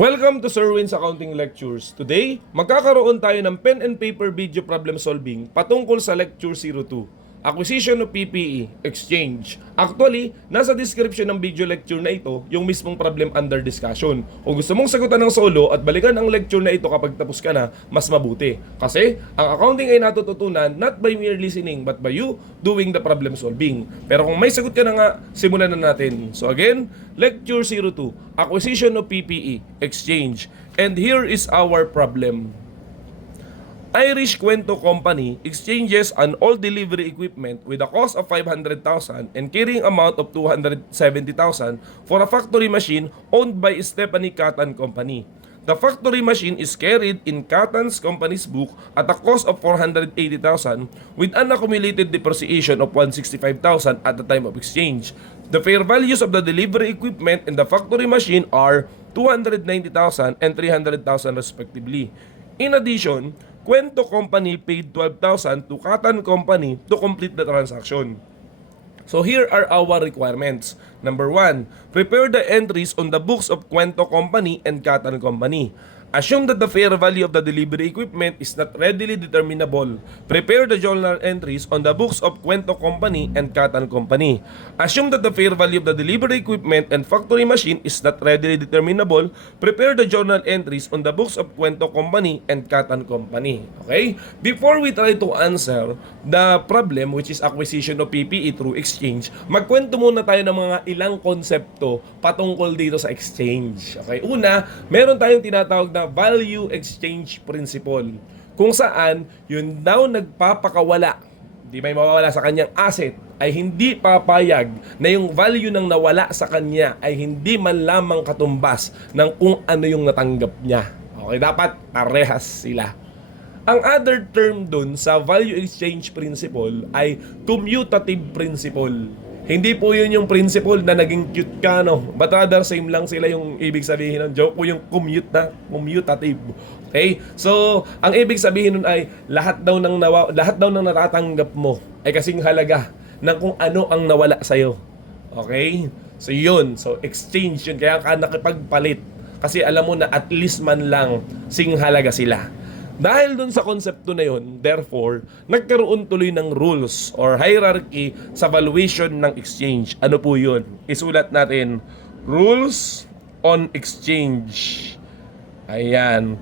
Welcome to Sir Win's Accounting Lectures. Today, magkakaroon tayo ng pen and paper video problem solving patungkol sa Lecture 02, Acquisition of PPE, Exchange. Actually, nasa description ng video lecture na ito yung mismong problem under discussion. Kung gusto mong sagutan ng solo at balikan ang lecture na ito kapag tapos ka na, mas mabuti. Kasi, ang accounting ay natututunan not by mere listening but by you doing the problem solving. Pero kung may sagot ka na nga, simulan na natin. So again, Lecture 02, Acquisition of PPE, Exchange. And here is our problem. Irish Cuento Company exchanges an all delivery equipment with a cost of 500,000 and carrying amount of 270,000 for a factory machine owned by Stephanie Cotton Company. The factory machine is carried in Cotton's company's book at a cost of 480,000 with an accumulated depreciation of 165,000 at the time of exchange. The fair values of the delivery equipment and the factory machine are 290,000 and 300,000 respectively. In addition, Cuento Company paid 12,000 to Cotton Company to complete the transaction. So here are our requirements. Number 1, prepare the entries on the books of Cuento Company and Cotton Company. Assume that the fair value of the delivery equipment is not readily determinable. Prepare the journal entries on the books of Cuento Company and Cotton Company. Assume that the fair value of the delivery equipment and factory machine is not readily determinable. Prepare the journal entries on the books of Cuento Company and Cotton Company. Okay? Before we try to answer the problem, which is acquisition of PPE through exchange, magkwento muna tayo ng mga ilang konsepto patungkol dito sa exchange. Okay? Una, meron tayong tinatawag na value exchange principle, kung saan yun daw nagpapakawala, di may mawawala sa kanyang asset, ay hindi papayag na yung value ng nawala sa kanya ay hindi man lamang katumbas ng kung ano yung natanggap niya. Okay, dapat parehas sila. Ang other term dun sa value exchange principle ay commutative principle. Hindi po yun yung principle na naging cute ka, no? But rather, same lang sila yung ibig sabihin ng joke po yung commutative. Okay? So, ang ibig sabihin nun ay lahat daw ng natatanggap mo ay kasing halaga ng kung ano ang nawala sa'yo. Okay? So, yun. So, exchange yun. Kaya ka nakipagpalit. Kasi alam mo na at least man lang sing halaga sila. Dahil dun sa konsepto na yun, therefore, nagkaroon tuloy ng rules or hierarchy sa valuation ng exchange. Ano po yun? Isulat natin, Rules on Exchange. Ayan.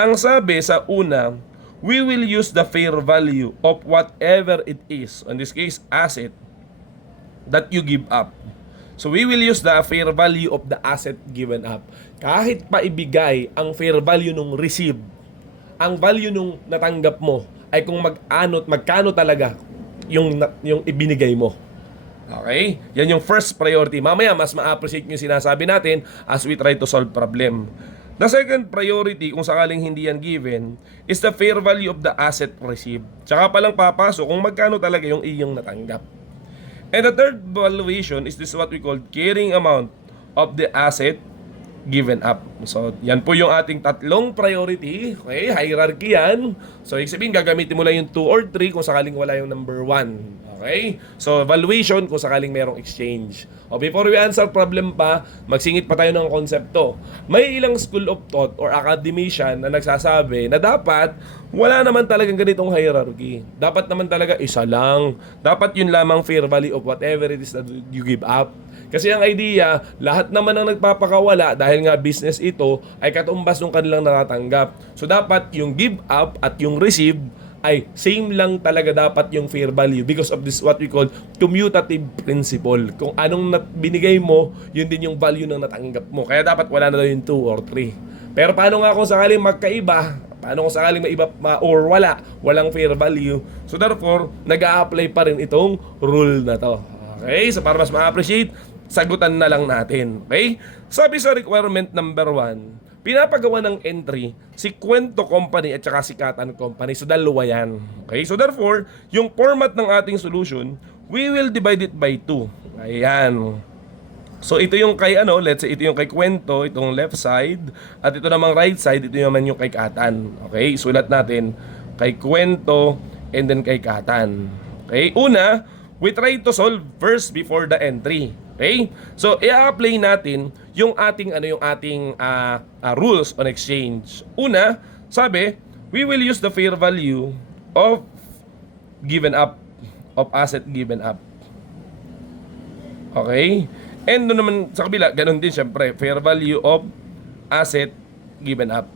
Ang sabi sa una, we will use the fair value of whatever it is, in this case, asset, that you give up. So, we will use the fair value of the asset given up. Kahit pa ibigay ang fair value nung received, ang value nung natanggap mo ay kung magkano talaga yung ibinigay mo. Okay? Yan yung first priority. Mamaya, mas ma-appreciate yung sinasabi natin as we try to solve problem. The second priority, kung sakaling hindi yan given, is the fair value of the asset received. Tsaka palang papasok kung magkano talaga yung iyong natanggap. And the third valuation is this what we call carrying amount of the asset given up. So, yan po yung ating tatlong priority. Okay, hierarchy yan. So, ibig sabihin, gagamitin mo lang yung 2 or 3 kung sakaling wala yung number 1. Okay? So, valuation kung sakaling merong exchange. O, before we answer problem pa, magsingit pa tayo ng konsepto. May ilang school of thought or academician na nagsasabi na dapat wala naman talagang ganitong hierarchy. Dapat naman talaga isa lang. Dapat yun lamang fair value of whatever it is that you give up. Kasi ang idea, lahat naman ang nagpapakawala dahil nga business ito ay katumbas ng kanilang natatanggap. So dapat yung give up at yung receive ay same lang talaga dapat yung fair value because of this what we call commutative principle. Kung anong binigay mo, yun din yung value ng natanggap mo. Kaya dapat wala na daw yung 2 or 3. Pero paano nga kung sakaling magkaiba? Paano kung sakaling maiba or walang fair value? So therefore, nag-a-apply pa rin itong rule na to. Okay? So para mas ma-appreciate, sagutan na lang natin. Okay? Sabi sa requirement number 1, pinapagawa ng entry si Cuento Company at saka si Cotton Company. So dalawa yan. Okay? So therefore, yung format ng ating solution, we will divide it by 2. Ayan. So ito yung kay let's say ito yung kay Cuento, itong left side, at ito namang right side, ito naman yung kay Cotton. Okay? Sulat natin kay Cuento and then kay Cotton. Okay? Una, we try to solve first before the entry. Okay? So, i-apply natin yung ating rules on exchange. Una, sabi, we will use the fair value of given up, of asset given up. Okay? And doon naman sa kabila, ganun din syempre, fair value of asset given up.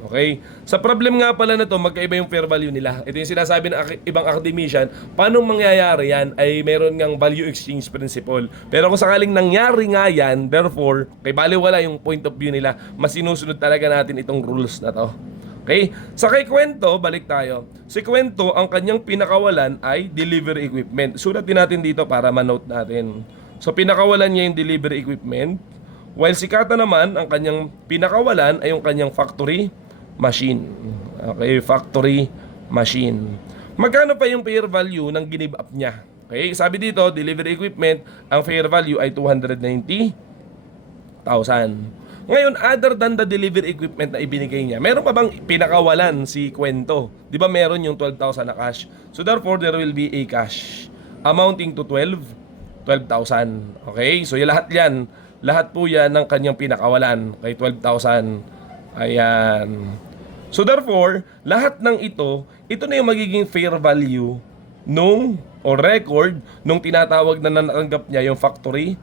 Okay? Sa problem nga pala na to, magkaiba yung fair value nila. Ito yung sinasabi ng ibang academician, paano mangyayari yan ay meron ngang value exchange principle. Pero kung sakaling nangyari nga yan, therefore, kay baliwala yung point of view nila, mas sinusunod talaga natin itong rules na to. Okay? Sa kay Kwento, balik tayo. Si Kwento, ang kanyang pinakawalan ay delivery equipment. Sulat din natin dito para ma-note natin. So, pinakawalan niya yung delivery equipment. While si Kata naman, ang kanyang pinakawalan ay yung kanyang factory machine. Okay, factory machine. Magkano pa yung fair value ng give up niya? Okay, sabi dito, delivery equipment, ang fair value ay 290,000. Ngayon, other than the delivery equipment na ibinigay niya, meron pa bang pinakawalan si Kwento? Di ba meron yung 12,000 na cash? So therefore, there will be a cash amounting to 12,000. Okay, so yung lahat po yan ng kanyang pinakawalan kay 12,000. Ayan. So therefore, lahat ng ito na yung magiging fair value o record nung tinatawag na natanggap niya yung factory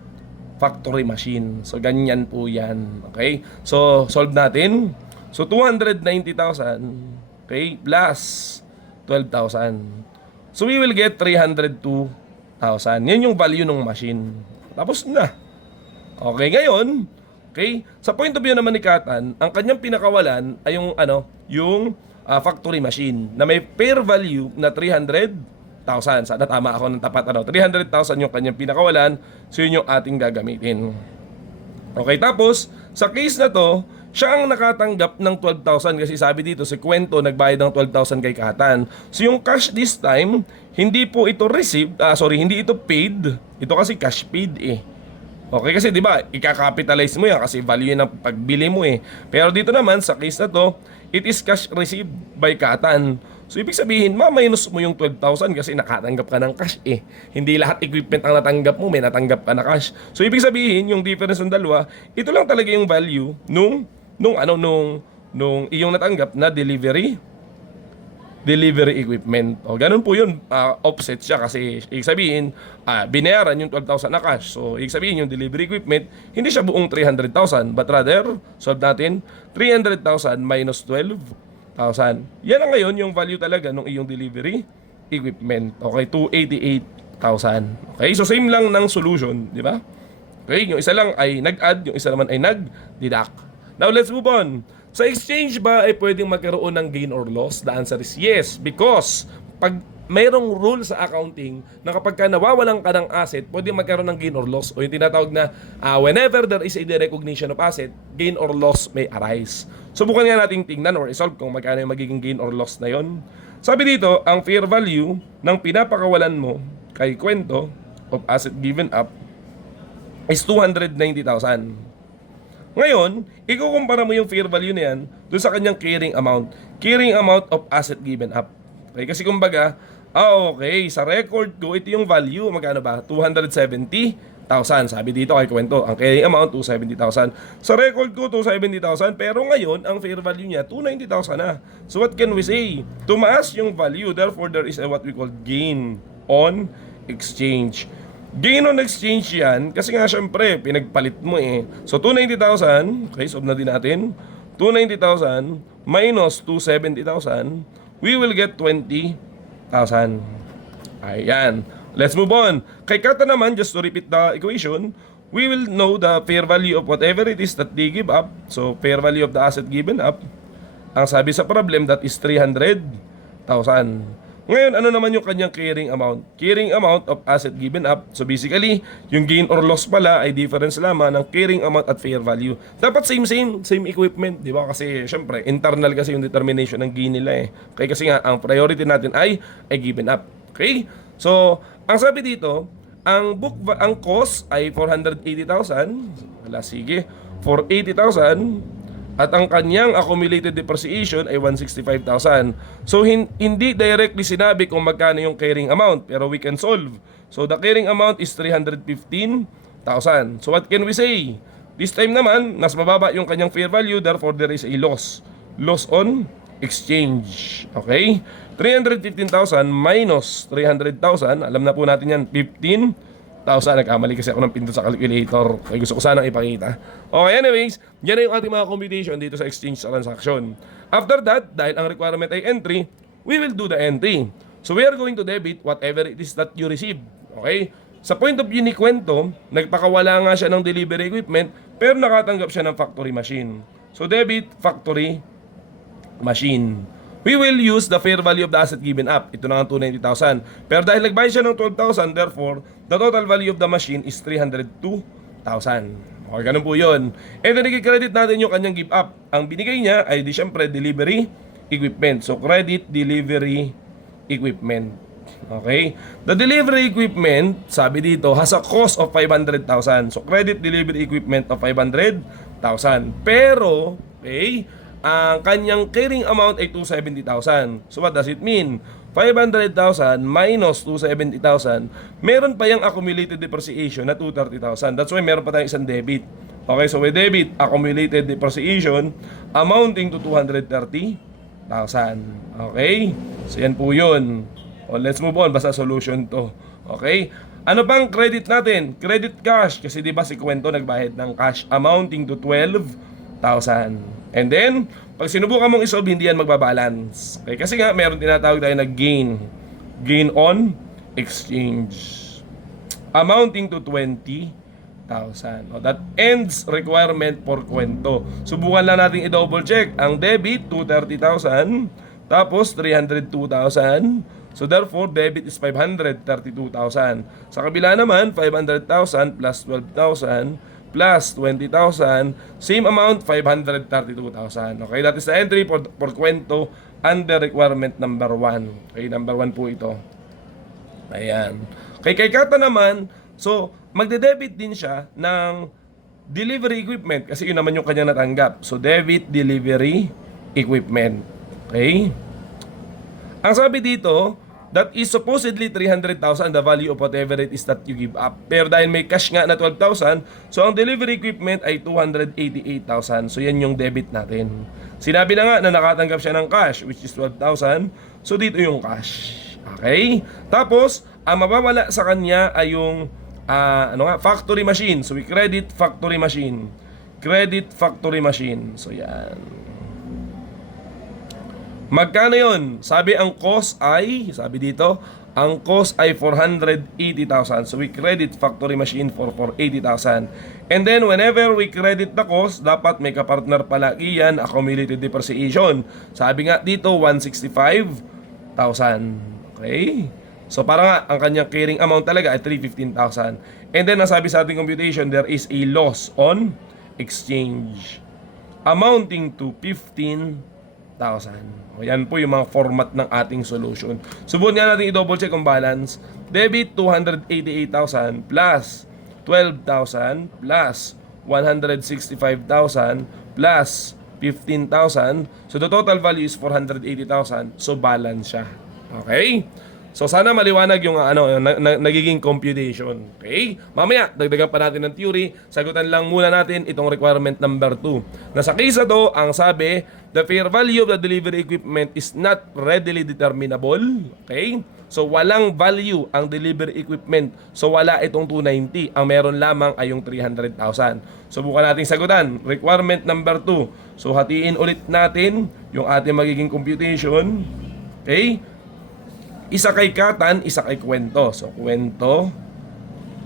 machine. So ganyan po yan. Okay? So solve natin. So 290,000, okay, plus 12,000. So we will get 302,000. Yan yung value ng machine. Tapos na. Okay, ngayon, okay, sa point of view naman ni Katan, ang kanyang pinakawalan ay yung factory machine na may fair value na 300,000. Sana tama ako ng tapat 300,000 yung kanyang pinakawalan, so yun yung ating gagamitin. Okay, tapos sa case na to, siya ang nakatanggap ng 12,000 kasi sabi dito si Kwento nagbayad ng 12,000 kay Katan. So yung cash this time, hindi po ito received, hindi ito paid. Ito kasi cash paid eh. Okay, kasi 'di ba, ika-capitalize mo 'yan kasi value ng pagbili mo eh. Pero dito naman sa case na to, it is cash received by Katan. So ibig sabihin, ma-minus mo yung 12,000 kasi nakatanggap ka ng cash eh. Hindi lahat equipment ang natanggap mo, may natanggap ka na cash. So ibig sabihin, yung difference ng dalawa, ito lang talaga yung value nung iyong natanggap na delivery equipment. O ganun po yun, offset siya kasi ibig sabihin, binayaran yung 12,000 na cash. So ibig sabihin yung delivery equipment, hindi siya buong 300,000 but rather, solve natin, 300,000 minus 12,000. Yan ang ngayon yung value talaga ng iyong delivery equipment. Okay, 288,000. Okay, so same lang ng solution, di ba? Okay, yung isa lang ay nag-add, yung isa naman ay nag-deduct. Now let's move on. Sa exchange ba ay pwedeng magkaroon ng gain or loss? The answer is yes, because pag mayroong rule sa accounting na kapag ka nawawalan ka ng asset, pwedeng magkaroon ng gain or loss o yung tinatawag na whenever there is a derecognition of asset, gain or loss may arise. Subukan nga nating tingnan or isolve kung magkano yung magiging gain or loss na yon. Sabi dito, ang fair value ng pinapakawalan mo kay Kwento of asset given up is 290,000. Ngayon, ikukumpara mo yung fair value na yan doon sa kanyang carrying amount. Carrying amount of asset given up. Okay, kasi kumbaga, okay, sa record ko, ito yung value, magkano ba? 270,000. Sabi dito kay Kwento, ang carrying amount, 270,000. Sa record ko, 270,000, pero ngayon, ang fair value niya, 290,000 na. So what can we say? Tumaas yung value, therefore there is a what we call gain on exchange. Gain on exchange yan, kasi nga syempre, pinagpalit mo eh. So 290,000, okay, solve na din natin. 290,000 minus 270,000, we will get 20,000. Ayan. Let's move on. Kay Kata naman, just to repeat the equation, we will know the fair value of whatever it is that they give up. So, fair value of the asset given up. Ang sabi sa problem, that is 300,000. Ngayon, ano naman yung kanyang carrying amount? Carrying amount of asset given up. So basically, yung gain or loss pala ay difference lamang ng carrying amount at fair value. Dapat same equipment, di ba? Kasi syempre, internal kasi yung determination ng gain nila eh. Okay, kasi nga, ang priority natin ay given up. Okay? So, ang sabi dito, ang cost ay 480,000. Wala, sige. For 80,000. At ang kanyang accumulated depreciation ay 165,000. So, hindi directly sinabi kung magkano yung carrying amount, pero we can solve. So, the carrying amount is 315,000. So, what can we say? This time naman, mas mababa yung kanyang fair value, therefore there is a loss. Loss on exchange. Okay? 315,000 minus 300,000. Alam na po natin yan, 15,000. Nagkamali kasi ako ng pindot sa calculator. Kaya gusto ko sanang ipakita. Okay, anyways, yan na yung ating mga computation dito sa exchange transaction. After that, dahil ang requirement ay entry, we will do the entry. So we are going to debit whatever it is that you receive. Okay? Sa point of view ni Kwento, nagpakawala nga siya ng delivery equipment, pero nakatanggap siya ng factory machine. So debit factory machine. We will use the fair value of the asset given up. Ito na ang 290,000. Pero dahil nagbayad siya ng 12,000, therefore, the total value of the machine is 302,000. Okay, ganun po yun. And then, i-credit natin yung kanyang give up. Ang binigay niya ay di syempre delivery equipment. So, credit delivery equipment. Okay? The delivery equipment, sabi dito, has a cost of 500,000. So, credit delivery equipment of 500,000. Pero, okay, ang kanyang carrying amount ay 270,000. So what does it mean? 500,000 minus 270,000, meron pa yung accumulated depreciation na 230,000. That's why meron pa tayong isang debit. Okay, so we debit accumulated depreciation amounting to 230,000. Okay? So yan po yun. Let's move on. Basta solution to. Okay? Ano bang credit natin? Credit cash. Kasi di ba si Kwento nagbayad ng cash amounting to 12,000. And then, pag sinubukan mong isolve, hindi yan magbabalance. Okay? Kasi nga, meron tinatawag tayo na gain. Gain on exchange. Amounting to 20,000. That ends requirement for Kwento. Subukan lang natin i-double check. Ang debit, 230,000. Tapos, 302,000. So, therefore, debit is 532,000. Sa kabila naman, 500,000 plus 12,000 plus 20,000, same amount, 532,000. Okay, that is the entry for Kwento under requirement number 1. Okay, number 1 po ito. Ayan. Kay Kata naman, so, magde-debit din siya ng delivery equipment kasi yun naman yung kanya natanggap. So, debit delivery equipment. Okay? Ang sabi dito, that is supposedly 300,000 the value of whatever it is that you give up. Pero dahil may cash nga na 12,000, so ang delivery equipment ay 288,000. So yan yung debit natin. Sinabi na nga na nakatanggap siya ng cash which is 12,000. So dito yung cash. Okay? Tapos, ang mabawala sa kanya ay yung factory machine. So we credit factory machine. Credit factory machine. So yan. Magkano yun? Sabi ang cost ay, sabi dito, ang cost ay 480,000. So we credit factory machine for 480,000. And then whenever we credit the cost, dapat may kapartner palagi yan, accumulated depreciation. Sabi nga dito, 165,000. Okay? So para nga, ang kanyang carrying amount talaga ay 315,000. And then nasabi sa ating computation, there is a loss on exchange amounting to 15,000. O yan po yung mga format ng ating solution. Subukan nga natin i-double check ang balance. Debit 288,000 plus 12,000 plus 165,000 plus 15,000. So the total value is 480,000. So balance siya. Okay? So sana maliwanag yung nagiging computation. Okay? Mamaya, dagdagan pa natin ng theory. Sagutan lang muna natin itong requirement number 2. Na sa case na to, ang sabi, the fair value of the delivery equipment is not readily determinable. Okay? So walang value ang delivery equipment. So wala itong 290. Ang meron lamang ay yung 300,000. Subukan nating sagutan. Requirement number 2. So hatiin ulit natin yung ating magiging computation. Okay? Isa kay Katan, isa kay Kwento. So, Kwento.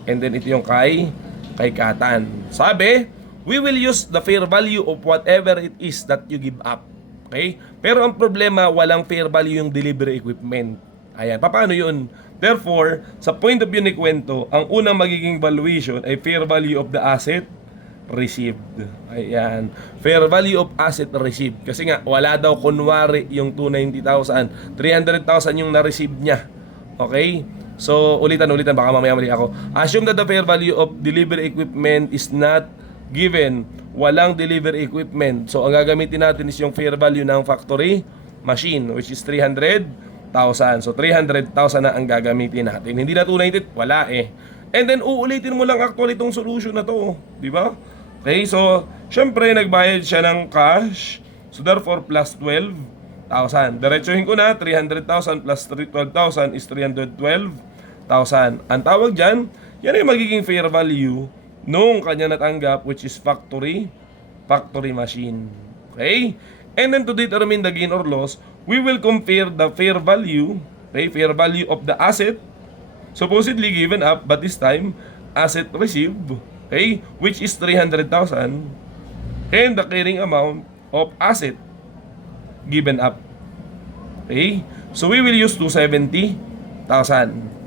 And then ito yung kay Katan. Sabi, we will use the fair value of whatever it is that you give up. Okay? Pero ang problema, walang fair value yung delivery equipment. Ayan. Paano yun? Therefore, sa point of view ni Kwento, ang unang magiging valuation ay fair value of the asset received. Ayan. Fair value of asset received. Kasi nga, wala daw kunwari yung 290,000. 300,000 yung na-receive niya. Okay? So, ulitan, baka mamaya mali ako. Assume that the fair value of delivery equipment is not given. Walang delivery equipment. So, ang gagamitin natin is yung fair value ng factory machine, which is 300,000. So, 300,000 na ang gagamitin natin. Hindi na 290, wala eh. And then, uulitin mo lang actually itong solution na to. Di ba? Okay, so, syempre, nagbayad siya ng cash. So, therefore, plus 12,000. Diretsuhin ko na, 300,000 plus 12,000 is 312,000. Ang tawag dyan, yan ay magiging fair value nung kanya natanggap, which is factory machine. Okay? And then to determine the gain or loss, we will compare the fair value, okay, fair value of the asset supposedly given up, but this time, asset received, okay, which is 300,000, and the carrying amount of asset given up. Okay? So we will use 270,000.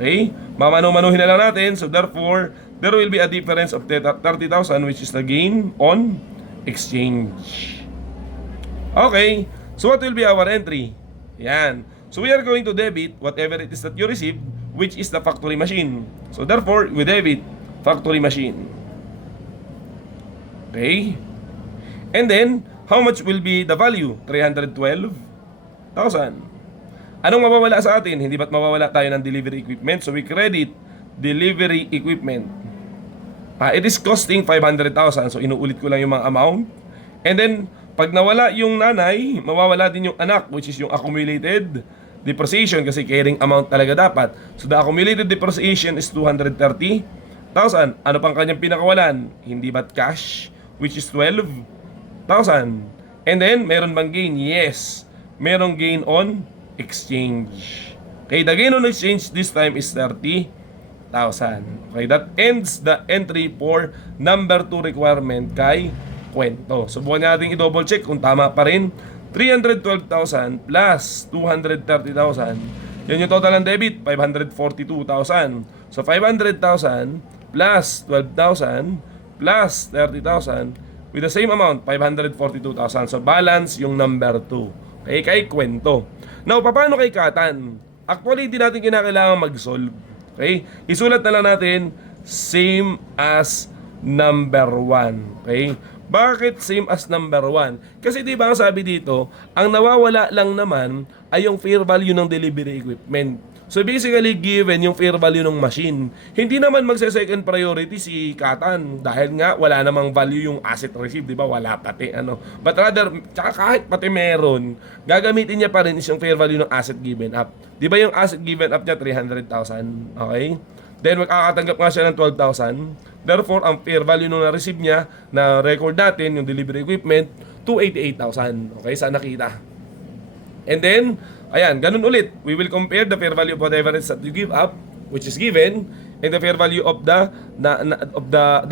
Okay? Mamano-manuhin na lang natin. So therefore, there will be a difference of 30,000, which is the gain on exchange. Okay, so what will be our entry? Yan. So we are going to debit whatever it is that you received, which is the factory machine. So therefore, we debit factory machine. Okay? And then, how much will be the value? 312,000. Anong mawawala sa atin? Hindi ba't mawawala tayo ng delivery equipment? So we credit delivery equipment. It is costing 500,000. So inuulit ko lang yung mga amount. And then, pag nawala yung nanay, mawawala din yung anak, which is yung accumulated depreciation, kasi carrying amount talaga dapat. So the accumulated depreciation is 230,000. Ano pang kanyang pinakawalan? Hindi ba't cash, which is 12,000. And then, meron bang gain? Yes. Merong gain on exchange. Okay, the gain on exchange this time is 30,000. Okay, that ends the entry for number 2 requirement kay Kwento. Subukan natin i-double check kung tama pa rin. 312,000 plus 230,000. Yan yung total ng debit, 542,000. So 500,000 plus 12,000 plus 30,000 with the same amount, 542,000. So balance yung number 2. Okay, kay Kwento. Now, paano kay Katan? Actually, hindi natin kinakailangan mag-solve. Okay? Isulat na lang natin same as number 1. Okay? Bakit same as number 1? Kasi di ba ang sabi dito, ang nawawala lang naman ay yung fair value ng delivery equipment. So basically, given yung fair value ng machine, hindi naman magse-second priority si Katan dahil nga wala namang value yung asset received, di ba? Wala pati ano. But rather, tsaka kahit pati meron, gagamitin niya pa rin is yung fair value ng asset given up. Di ba yung asset given up niya 300,000? Okay? Then magkakatanggap nga siya ng 12,000. Therefore, ang fair value nung na-receive niya, na record natin, yung delivery equipment, 288,000. Okay, saan nakita? And then, ayan, ganun ulit. We will compare the fair value of whatever is that you give up, which is given, and the fair value of the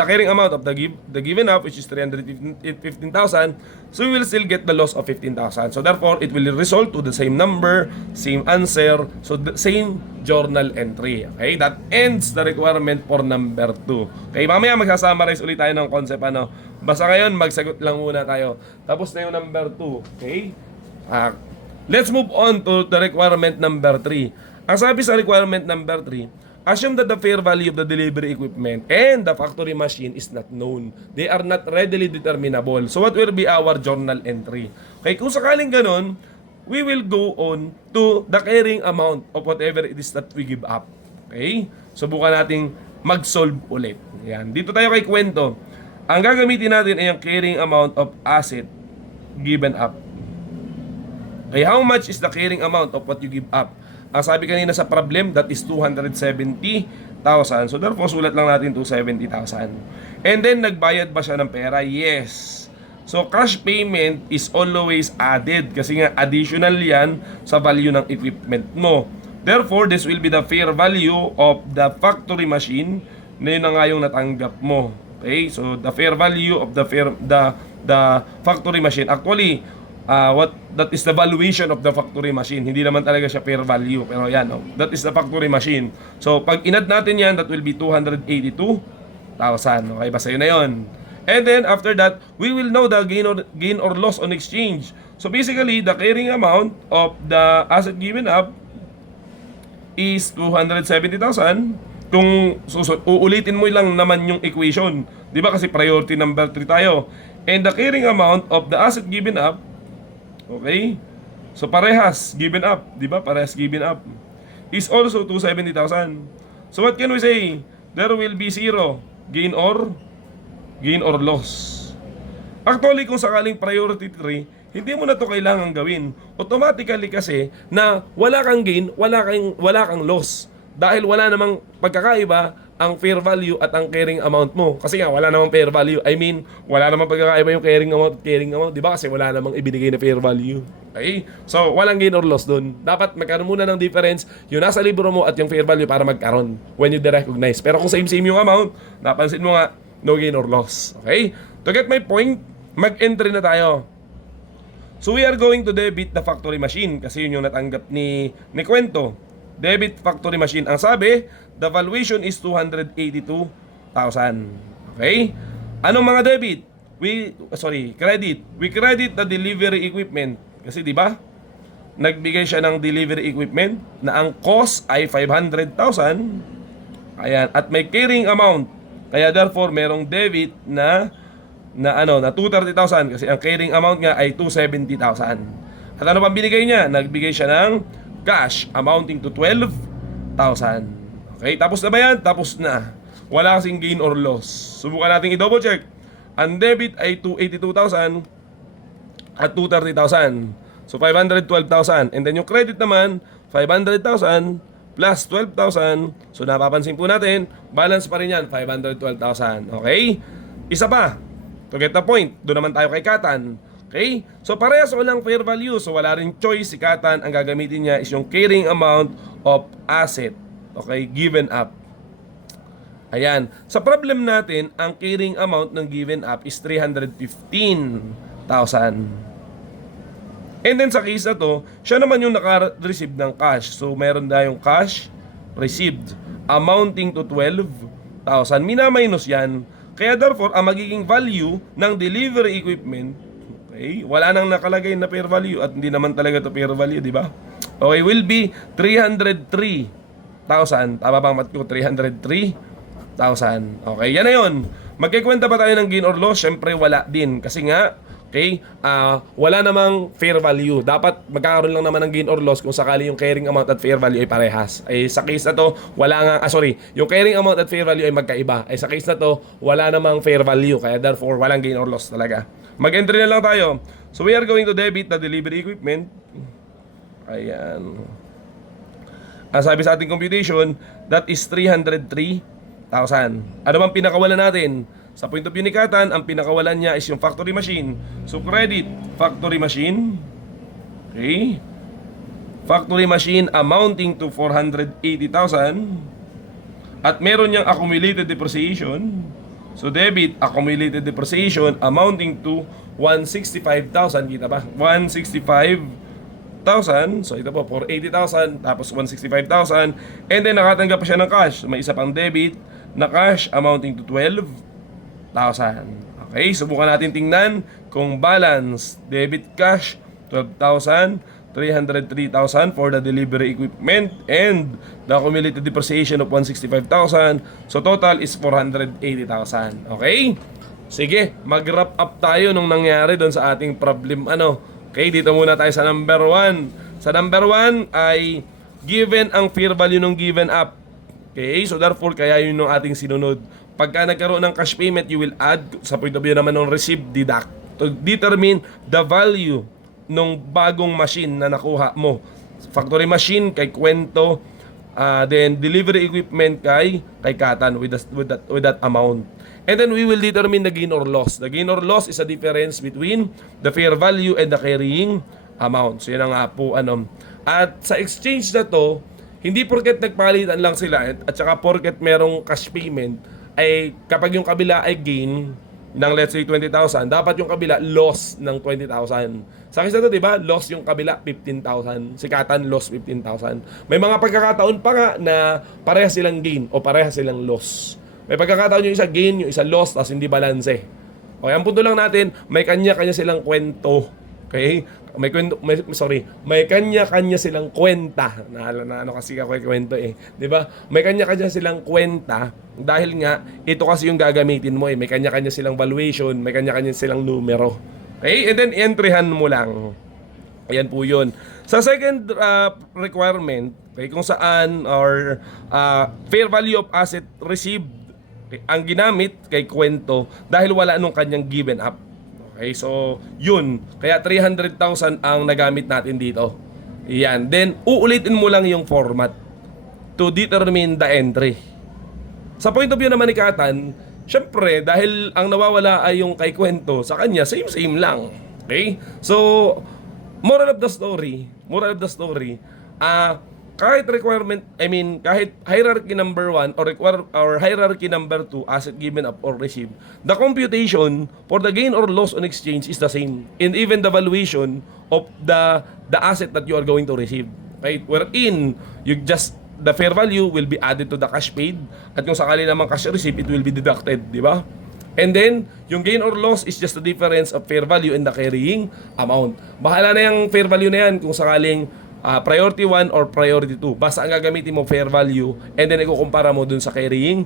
carrying amount of the given up, which is 315,000. So we will still get the loss of 15,000. So therefore, it will result to the same number, same answer, so the same journal entry. Okay, that ends the requirement for number 2. Okay, mamaya magsasummarize ulit tayo ng concept ano. Basta ngayon, magsagot lang muna tayo. Tapos na yung number 2. Okay? Let's move on to the requirement number 3. Ang sabi sa requirement number 3, assume that the fair value of the delivery equipment and the factory machine is not known. They are not readily determinable. So what will be our journal entry? Okay, kung sakaling ganun, we will go on to the carrying amount of whatever it is that we give up. Okay? Subukan nating mag-solve ulit. Yan. Dito tayo kay Kwento. Ang gagamitin natin ay ang carrying amount of asset given up. Okay, how much is the carrying amount of what you give up? Ang sabi kanina sa problem, that is 270,000. So therefore, sulat lang natin 270,000. And then, nagbayad ba siya ng pera? Yes. So cash payment is always added kasi nga additional yan sa value ng equipment mo. Therefore, this will be the fair value of the factory machine na yun na nga yung natanggap mo. Okay? So the fair value of the factory machine. Actually, that is the valuation of the factory machine. Hindi naman talaga siya fair value. Pero yan, oh, that is the factory machine. So, pag inad natin yan, that will be 282,000. Okay, basta yun na yun. And then, after that, we will know the gain or loss on exchange. So, basically, the carrying amount of the asset given up is 270,000. Kung uulitin mo lang naman yung equation. Di ba? Kasi priority number 3 tayo. And the carrying amount of the asset given up, okay? So parehas given up, 'di ba? Parehas given up is also 270,000. So what can we say? There will be zero gain or gain or loss. Actually, kung sakaling priority 3, hindi mo na to kailangan gawin. Automatically kasi na wala kang gain, wala kang loss. Dahil wala namang pagkakaiba ang fair value at ang carrying amount mo. Kasi nga, wala namang fair value. I mean, wala namang pagkakaiba yung carrying amount. Di ba? Kasi wala namang ibinigay na fair value. Okay? So, walang gain or loss dun. Dapat magkaroon muna ng difference yung nasa libro mo at yung fair value para magkaroon when you recognize. Pero kung same-same yung amount, napansin mo nga, no gain or loss. Okay? To get my point, mag-entry na tayo. So we are going to debit the factory machine kasi yun yung natanggap ni Kwento. Debit factory machine. Ang sabi, the valuation is 282,000. Okay? Anong mga debit? Credit. We credit the delivery equipment. Kasi di ba? Nagbigay siya ng delivery equipment na ang cost ay 500,000. Ayan, at may carrying amount. Kaya therefore, merong debit na 230,000 kasi ang carrying amount nga ay 270,000. At ano pang binigay niya? Nagbigay siya ng cash amounting to 12,000. Okay, tapos na ba yan? Tapos na. Wala kasing gain or loss. Subukan natin i-double check. Ang debit ay 282,000 at 230,000. So 512,000. And then yung credit naman, 500,000 plus 12,000. So napapansin po natin, balance pa rin yan, 512,000. Okay? Isa pa. To get the point, doon naman tayo kay Katan. Okay? So parehas walang fair value. So wala rin choice si Katan. Ang gagamitin niya is yung carrying amount of asset. Okay? Given up. Ayan. Sa problem natin, ang carrying amount ng given up is 315,000. And then sa case na to, siya naman yung naka-receive ng cash. So meron tayong cash received amounting to 12,000. Mina-minus yan. Kaya therefore, ang magiging value ng delivery equipment, okay, wala nang nakalagay na fair value at hindi naman talaga to fair value, di ba? Okay, will be 303,000. Tama bang mat ko? 303,000. Okay, yan na yun. Magkikwenta ba tayo ng gain or loss? Siyempre, wala din. Kasi nga, okay, wala namang fair value. Dapat magkakaroon lang naman ng gain or loss kung sakali yung carrying amount at fair value ay parehas. Ay sa case na to, yung carrying amount at fair value ay magkaiba. Ay sa case na to, wala namang fair value. Kaya therefore, walang gain or loss talaga. Mag-entry na lang tayo. So we are going to debit the delivery equipment. Ayan. Ang sabi sa ating computation, that is 303,000. Ano bang pinakawalan natin? Sa point of view ni Katan, ang pinakawalan niya is yung factory machine. So credit factory machine. Okay. Factory machine amounting to 480,000. At meron niyang accumulated depreciation. So debit accumulated depreciation amounting to 165,000. Kita ba? 165,000. So ito po, 480,000 tapos 165,000. And then nakatanggap pa siya ng cash. May isa pang debit na cash amounting to 12,000. Okay, subukan natin tingnan kung balance debit cash 12,000, 303,000 for the delivery equipment and the accumulated depreciation of 165,000. So total is 480,000. Okay? Sige, mag-wrap up tayo nung nangyari doon sa ating problem Okay, dito muna tayo sa number 1. Sa number 1 ay given ang fair value ng given up. Okay, so therefore kaya yun yung ating sinunod. Pagka nagkaroon ng cash payment, you will add sa point of view naman ng receive, deduct to determine the value ng bagong machine na nakuha mo. Factory machine kay Kwento, then delivery equipment kay Katan with that amount. And then we will determine the gain or loss. The gain or loss is a difference between the fair value and the carrying amount. So yan nga po At sa exchange na to, hindi porket nagpalitan lang sila at saka porket merong cash payment ay kapag yung kabila ay gain ng let's say 20,000, dapat yung kabila loss ng 20,000. Sa akin na to, di ba? Loss yung kabila 15,000. Si Katan loss 15,000. May mga pagkakataon pa nga na parehas silang gain o parehas silang loss. May pagkakataon yung isa gain, yung isa loss, tapos hindi balance. Okay, ang punto lang natin, may kanya-kanya silang kwento. Okay? May kanya-kanya silang kwenta. Kasi ako kwento 'di ba? May kanya-kanya silang kwenta dahil nga ito kasi yung gagamitin mo May kanya-kanya silang valuation, may kanya-kanya silang numero. Okay? And then entryhan mo lang. Ayan po 'yun. Sa second requirement, kung saan or fair value of asset received. Okay? Ang ginamit kay kwento dahil wala nung kanyang given up. Okay, so yun. Kaya 300,000 ang nagamit natin dito. Yan. Then, uulitin mo lang yung format to determine the entry. Sa point of view naman ni Katan, syempre, dahil ang nawawala ay yung kay kwento, sa kanya, same lang. Okay? So, moral of the story, kahit requirement, kahit hierarchy number 1 or hierarchy number 2, asset given up or received, the computation for the gain or loss on exchange is the same. And even the valuation of the asset that you are going to receive. Right? Wherein, the fair value will be added to the cash paid, at kung sakali naman cash received, it will be deducted, di ba? And then, yung gain or loss is just the difference of fair value and the carrying amount. Bahala na yung fair value na yan kung sakaling priority 1 or priority 2. Basta ang gagamitin mo fair value and then ikukumpara mo dun sa carrying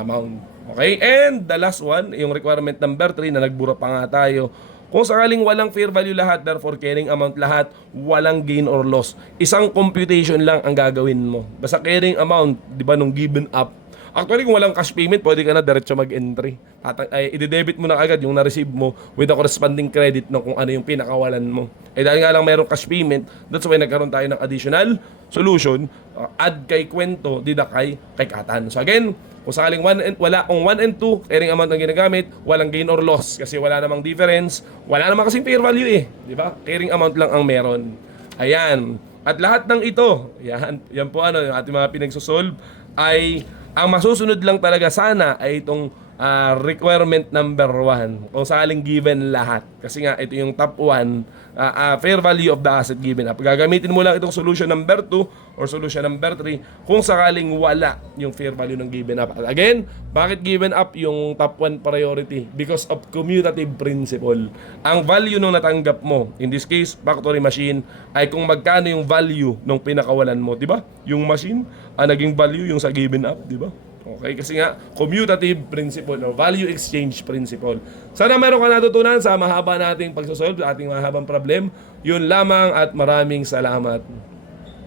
amount. Okay? And the last one, yung requirement number 3 na nagbura pa nga tayo. Kung sakaling walang fair value lahat, therefore carrying amount lahat, walang gain or loss. Isang computation lang ang gagawin mo. Basta carrying amount, di ba, nung given up. Actually, kung walang cash payment, pwede ka na diretso mag-entry. I-debit mo na agad yung na-receive mo with the corresponding credit ng kung ano yung pinakawalan mo. Dahil nga lang mayroong cash payment, that's why nagkaroon tayo ng additional solution, add kay kwento, deduct kay Katan. So again, kung sakaling 1 and 2, carrying amount ang ginagamit, walang gain or loss kasi wala namang difference, wala namang kasing fair value di ba? Carrying amount lang ang meron. Ayan. At lahat ng ito, yan po yung ating mga pinagsosolve ay ang masusunod lang talaga sana ay itong requirement number 1. Kung sakaling given lahat. Kasi nga, ito yung top 1, fair value of the asset given up. Gagamitin mo lang itong solution number 2 or solution number 3 kung sakaling wala yung fair value ng given up. At again, bakit given up yung top 1 priority? Because of commutative principle. Ang value nung natanggap mo, in this case, factory machine, ay kung magkano yung value nung pinakawalan mo. Diba? Yung machine, naging value yung sa given up. Diba? Okay, kasi nga, commutative principle o value exchange principle. Sana meron ka natutunan sa mahaba nating pagsosolve, ating mahabang problem. Yun lamang at maraming salamat.